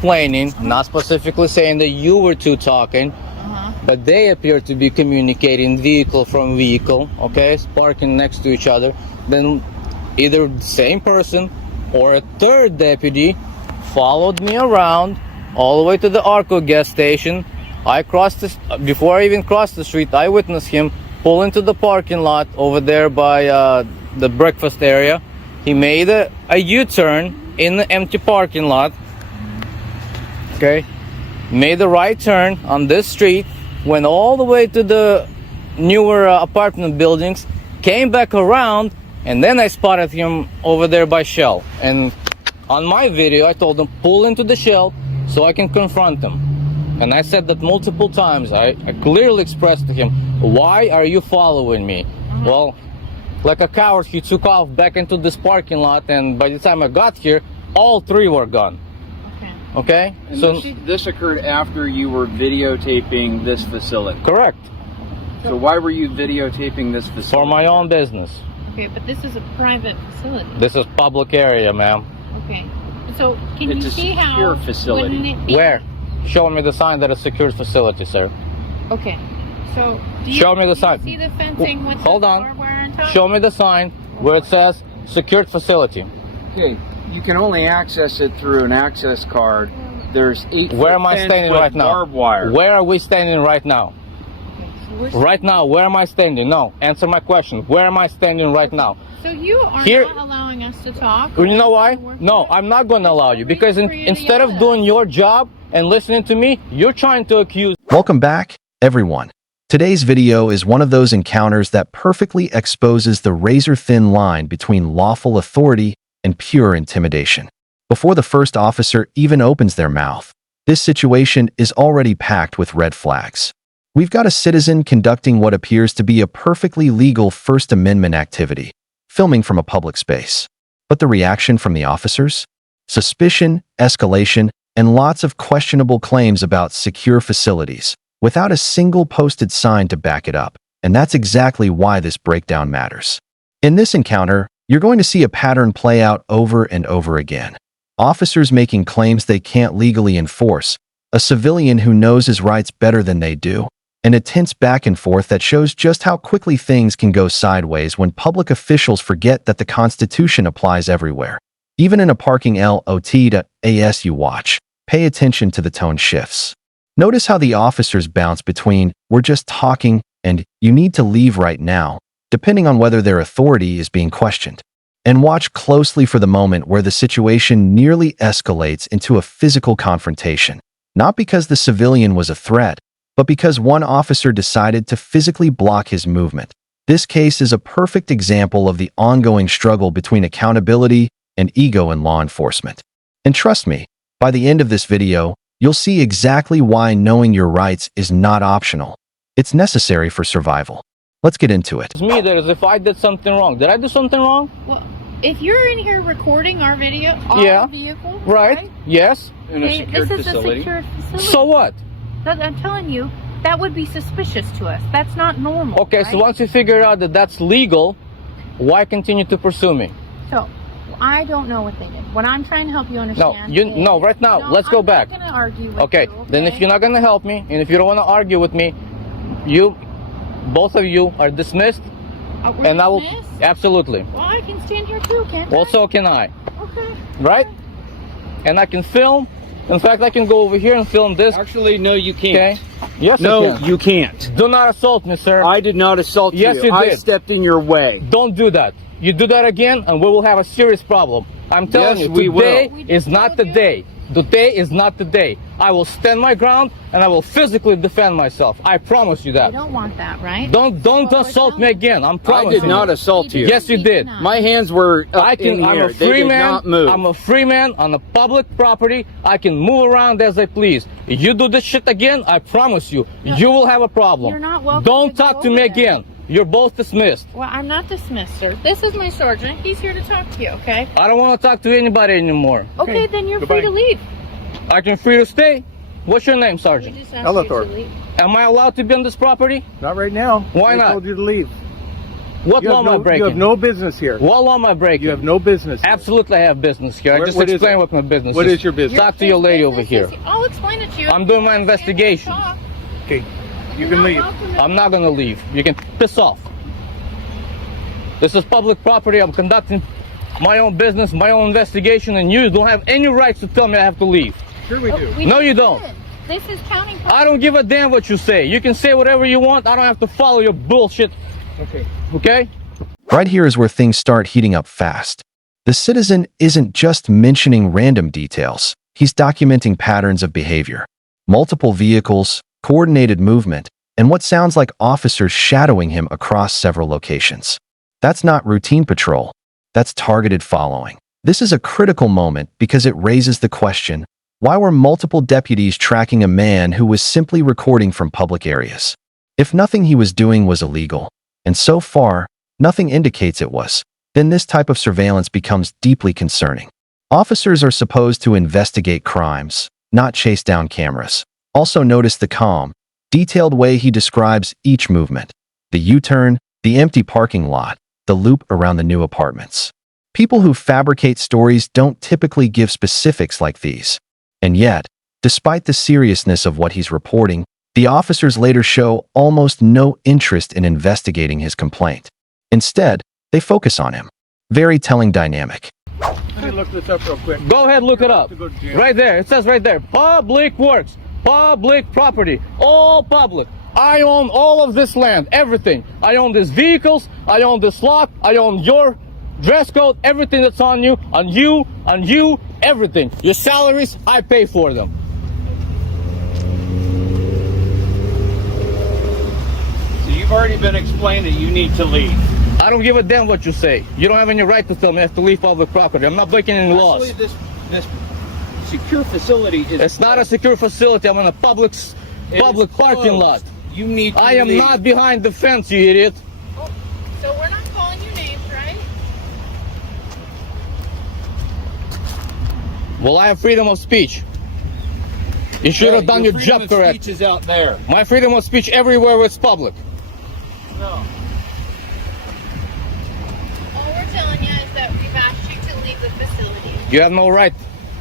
complaining, not specifically saying that you were two talking, but they appear to be communicating vehicle from vehicle, okay, parking next to each other. Then either the same person or a third deputy followed me around all the way to the Arco gas station. I crossed this, before I even crossed the street, I witnessed him pull into the parking lot over there by the breakfast area. He made a U-turn in the empty parking lot, okay, made the right turn on this street, went all the way to the newer apartment buildings, came back around, and then I spotted him over there by Shell. And on my video, I told him, pull into the Shell so I can confront him. And I said that multiple times. I clearly expressed to him, why are you following me? Well, like a coward, he took off back into this parking lot, and by the time I got here, all three were gone. Okay? And So this occurred after you were videotaping this facility. correct. So why were you videotaping this facility? For my own business. Okay, but this is a private facility. This is public area, ma'am. Okay. So can It's you a see how secure facility. wouldn't it be- Where? Show me the sign that it's a secured facility, sir. Okay. So do you, Show me the do sign. you see the fencing with Hold the on. barbed wire on top? Show me the sign where it says secured facility. Okay, you can only access it through an access card. There's 8 Where am I standing right now? Barbed wire. Where are we standing right now? Okay, so Right now, where am I standing? No, answer my question. Where am I standing right now? So you are Here- not allowing us to talk? You know why? No, I'm not going to allow you, because instead of doing your job and listening to me, you're trying to accuse. Welcome back, everyone. Today's video is one of those encounters that perfectly exposes the razor-thin line between lawful authority and pure intimidation. Before the first officer even opens their mouth, this situation is already packed with red flags. We've got a citizen conducting what appears to be a perfectly legal First Amendment activity, filming from a public space. But the reaction from the officers? Suspicion, escalation, and lots of questionable claims about secure facilities, without a single posted sign to back it up. And that's exactly why this breakdown matters. In this encounter, you're going to see a pattern play out over and over again. Officers making claims they can't legally enforce, a civilian who knows his rights better than they do, and a tense back and forth that shows just how quickly things can go sideways when public officials forget that the Constitution applies everywhere. Even in a parking lot to as you watch, pay attention to the tone shifts. Notice how the officers bounce between, we're just talking, and you need to leave right now, depending on whether their authority is being questioned. And watch closely for the moment where the situation nearly escalates into a physical confrontation, not because the civilian was a threat, but because one officer decided to physically block his movement. This case is a perfect example of the ongoing struggle between accountability and ego in law enforcement. And trust me, by the end of this video, you'll see exactly why knowing your rights is not optional. It's necessary for survival. Let's get into it. It's me that is if I did something wrong. Did I do something wrong? Well, if you're in here recording our video, Yeah. our vehicle, Right? Yes. In a Okay, secured this is facility. a secured facility. So what? I'm telling you, that would be suspicious to us. That's not normal. Okay, so right? once you figure out that that's legal, why continue to pursue me? So, I don't know what they did. What I'm trying to help you No, understand no, right now, No, let's go back. I'm not going to argue with Okay, you, then if you're not gonna help me, and if you don't want to argue with me, both of you are dismissed, we're and I will, dismissed? absolutely. Well, I can stand here too, can't Well, I? so can I, Okay. right? And I can film. In fact, I can go over here and film this. Actually, no, you Okay? can't. Yes, I No, can. you can't. Do not assault me, sir. I did not assault Yes, you. you I did. stepped in your way. Don't do that. You do that again, and we will have a serious problem. I'm telling Yes, you, we will. today We is just not told the you. day. Today is not the day. I will stand my ground, and I will physically defend myself. I promise you You that. don't want that, right? Don't Well, assault me don't. again. I'm I promising did not you. assault you. Yes, you did. My hands were up in I'm here. a They free did man. not move. I'm a free man on a public property. I can move around as I please. You do this shit again, I promise you, you will have a problem. You're not welcome Don't to go talk to me over again. You're both dismissed. Well, I'm not dismissed, sir. This is my sergeant. He's here to talk to you, okay? I don't want to talk to anybody anymore. Okay, then you're free to leave. I can free to stay. What's your name, We Sergeant? just asked you Auditor. to leave. Am I allowed to be on this property? Not right now. Why They not? told you to leave. What law am I breaking? You have no business here. What law am I breaking? You have no business here. Absolutely, I have business here. I just What is explained it? what my business What is. is your business? Talk to your lady over here. I'll explain it to you. I'm doing my investigation. Okay, you can leave. I'm not gonna leave. You can piss off. This is public property. I'm conducting my own business, my own investigation, and you don't have any rights to tell me I have to leave. Sure we do. No, you don't. This is county property. I don't give a damn what you say. You can say whatever you want. I don't have to follow your bullshit. Okay. Okay? Right here is where things start heating up fast. The citizen isn't just mentioning random details. He's documenting patterns of behavior. Multiple vehicles, coordinated movement, and what sounds like officers shadowing him across several locations. That's not routine patrol. That's targeted following. This is a critical moment because it raises the question, why were multiple deputies tracking a man who was simply recording from public areas? If nothing he was doing was illegal, and so far, nothing indicates it was, then this type of surveillance becomes deeply concerning. Officers are supposed to investigate crimes, not chase down cameras. Also notice the calm, detailed way he describes each movement. The U-turn, the empty parking lot, the loop around the new apartments. People who fabricate stories don't typically give specifics like these. And yet, despite the seriousness of what he's reporting, the officers later show almost no interest in investigating his complaint. Instead, they focus on him. Very telling dynamic. Let me look this up real quick. Go ahead, look it up. To go to jail. Right there. It says right there. Public works. Public property. All public. I own all of this land. Everything. I own these vehicles. I own this lot. I own your dress code. Everything that's on you. On you. Everything. Your salaries, I pay for them. So you've already been explained that you need to leave. I don't give a damn what you say. You don't have any right to tell me I have to leave public property. I'm not breaking any laws. Actually, this secure facility is... It's not a secure facility. I'm in a public parking lot. You need to I am leave. not behind the fence, you idiot. Oh, so we're not calling you names, right? Well, I have freedom of speech. You should have done your job freedom of correct. speech is out there. My freedom of speech everywhere where it's public. No. All we're telling you is that we've asked you to leave the facility. You have no right.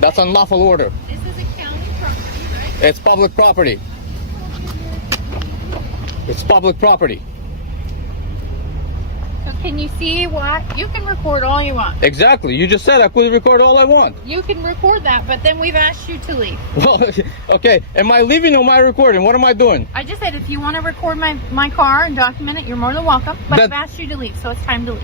That's unlawful order. This is a county property, right? It's public property. It's public property. So can you see why? You can record all you want. Exactly. You just said I could record all I want. You can record that, but then we've asked you to leave. Well, okay. Am I leaving or am I recording? What am I doing? I just said if you want to record my car and document it, you're more than welcome. But I've asked you to leave, so it's time to leave.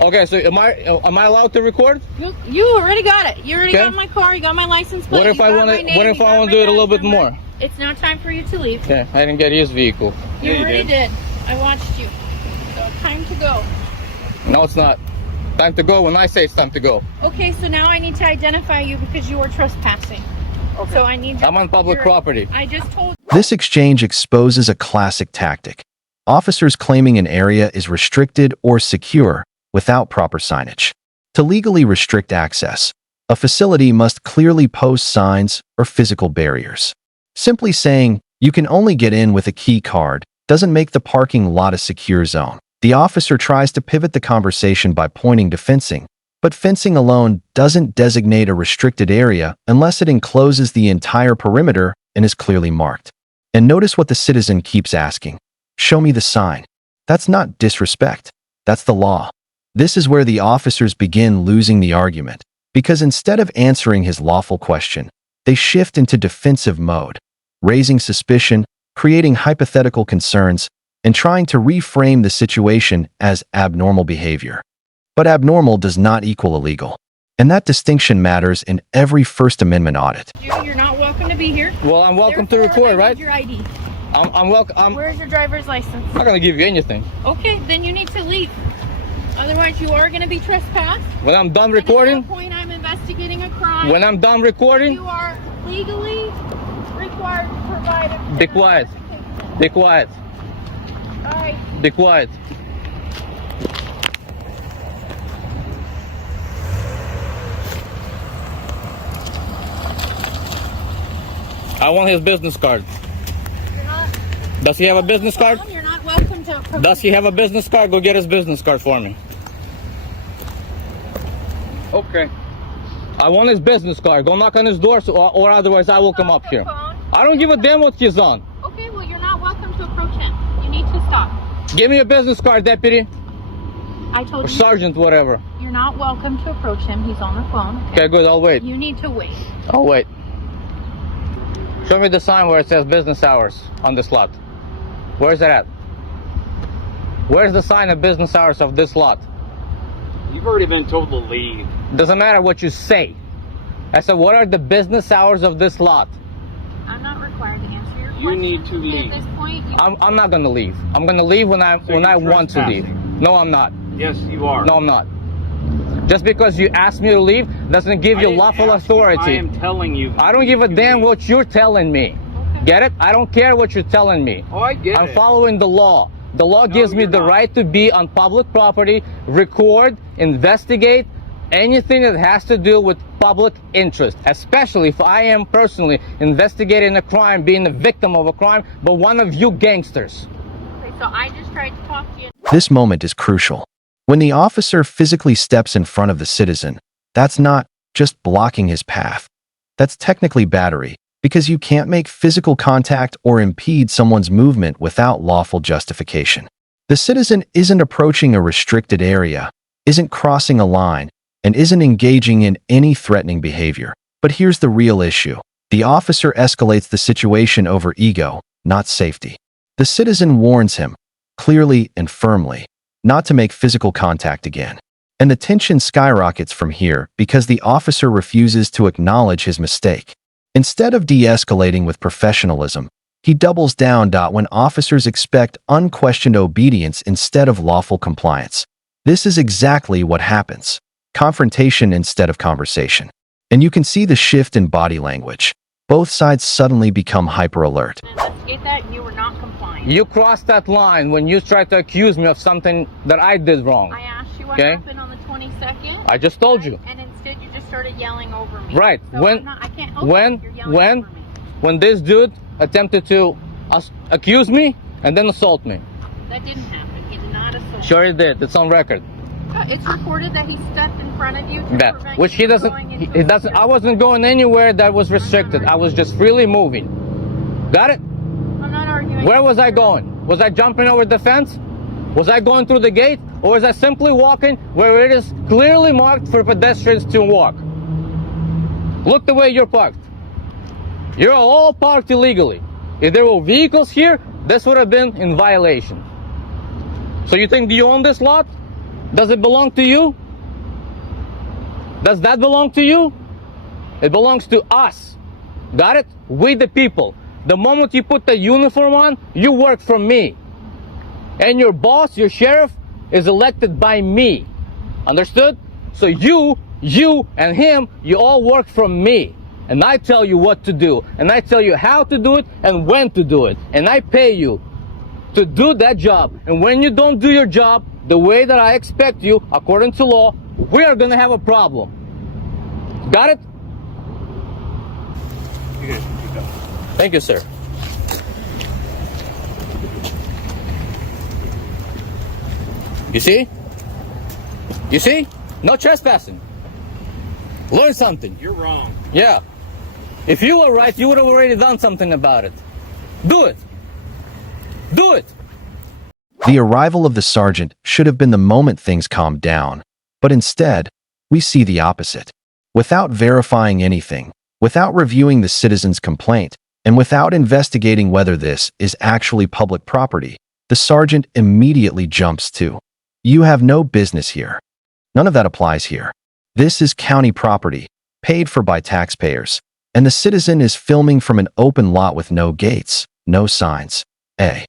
Okay, so am I allowed to record? You already got it. You already Okay. got my car. You got my license plate. What if you I got want my to? name, What if you I got want my to do it a little badge bit number. more? It's now time for you to leave. Yeah, I didn't get his vehicle. You Yeah, you already did. did. I watched you. So time to go. No, it's not. Time to go when I say it's time to go. Okay, so now I need to identify you because you were trespassing. Okay. So I need your, I'm on public your- property. I just told This exchange exposes a classic tactic. Officers claiming an area is restricted or secure without proper signage. To legally restrict access, a facility must clearly post signs or physical barriers. Simply saying, you can only get in with a key card, doesn't make the parking lot a secure zone. The officer tries to pivot the conversation by pointing to fencing, but fencing alone doesn't designate a restricted area unless it encloses the entire perimeter and is clearly marked. And notice what the citizen keeps asking. Show me the sign. That's not disrespect. That's the law. This is where the officers begin losing the argument, because instead of answering his lawful question, they shift into defensive mode, raising suspicion, creating hypothetical concerns, and trying to reframe the situation as abnormal behavior. But abnormal does not equal illegal. And that distinction matters in every First Amendment audit. you're not welcome to be here. Well, I'm welcome to Therefore, record, I right? need your ID. I'm welcome. I'm Where's your driver's license? not gonna give you anything. Okay, then you need to leave. Otherwise, you are going to be trespassed. When I'm done And recording, at that point, I'm investigating a crime. when I'm done recording, You are legally required to provide a be quiet. Be quiet. All right. Be quiet. I want his business card. You're not Does he have a business card? You're not welcome welcome to approach Does he have a business card? Go get his business card for me. Okay. I want his business card. Go knock on his door, or otherwise I will come up here. I don't give a damn what he's on. Okay, well, you're not welcome to approach him. You need to stop. Give me a business card, deputy. I told Or you. sergeant, whatever. You're not welcome to approach him. He's on the phone. Okay, good. I'll wait. You need to wait. I'll wait. Show me the sign where it says business hours on this lot. Where's that at? Where's the sign of business hours of this lot? You've already been told to leave. Doesn't matter what you say. I said, what are the business hours of this lot? I'm not required to answer your question. You need to leave. At this point, I'm not gonna leave. I'm gonna leave when I want to leave. No, I'm not. Yes, you are. No, I'm not. Just because you asked me to leave doesn't give you lawful authority. I am telling you. I don't give a damn what you're telling me. Okay. Get it? I don't care what you're telling me. Oh, I get I'm it. following the law. The law gives me you're the not. right to be on public property, record, investigate anything that has to do with public interest, especially if I am personally investigating a crime, being a victim of a crime, but one of you gangsters. Okay, so I just tried to talk to you. This moment is crucial. When the officer physically steps in front of the citizen, that's not just blocking his path. That's technically battery, because you can't make physical contact or impede someone's movement without lawful justification. The citizen isn't approaching a restricted area, isn't crossing a line, and isn't engaging in any threatening behavior. But here's the real issue. The officer escalates the situation over ego, not safety. The citizen warns him, clearly and firmly, not to make physical contact again. And the tension skyrockets from here because the officer refuses to acknowledge his mistake. Instead of de-escalating with professionalism, he doubles down. When officers expect unquestioned obedience instead of lawful compliance. This is exactly what happens. Confrontation instead of conversation. And you can see the shift in body language. Both sides suddenly become hyper-alert. Investigate that, and you were not complying. You crossed that line when you tried to accuse me of something that I did wrong. I asked you what Okay. happened on the 22nd. I just told you. And instead you just started yelling over me. Right. So I can't help you. You're yelling over me. When this dude attempted to accuse me and then assault me. That didn't happen. He did not assault. Sure he did. It's on record. It's recorded that he stepped in front of you to That, prevent which you he from doesn't, going he into a doesn't, I secure- wasn't going anywhere that was restricted. I was just freely moving. Got it? I'm not arguing. Where was I going? Was I jumping over the fence? Was I going through the gate? Or was I simply walking where it is clearly marked for pedestrians to walk? Look the way you're parked. You're all parked illegally. If there were vehicles here, this would have been in violation. So you think you own this lot? Does it belong to you? Does that belong to you? It belongs to us. Got it? We the people. The moment you put the uniform on, you work for me. And your boss, your sheriff, is elected by me. Understood? So you and him, you all work for me. And I tell you what to do. And I tell you how to do it and when to do it. And I pay you to do that job. And when you don't do your job the way that I expect you, according to law, we are gonna have a problem. Got it? You guys can keep going. Thank you, sir. You see? You see? No trespassing. Learn something. You're wrong. Yeah. If you were right, you would have already done something about it. Do it. Do it. The arrival of the sergeant should have been the moment things calmed down, but instead, we see the opposite. Without verifying anything, without reviewing the citizen's complaint, and without investigating whether this is actually public property, the sergeant immediately jumps to, "You have no business here." None of that applies here. This is county property, paid for by taxpayers, and the citizen is filming from an open lot with no gates, no signs. A.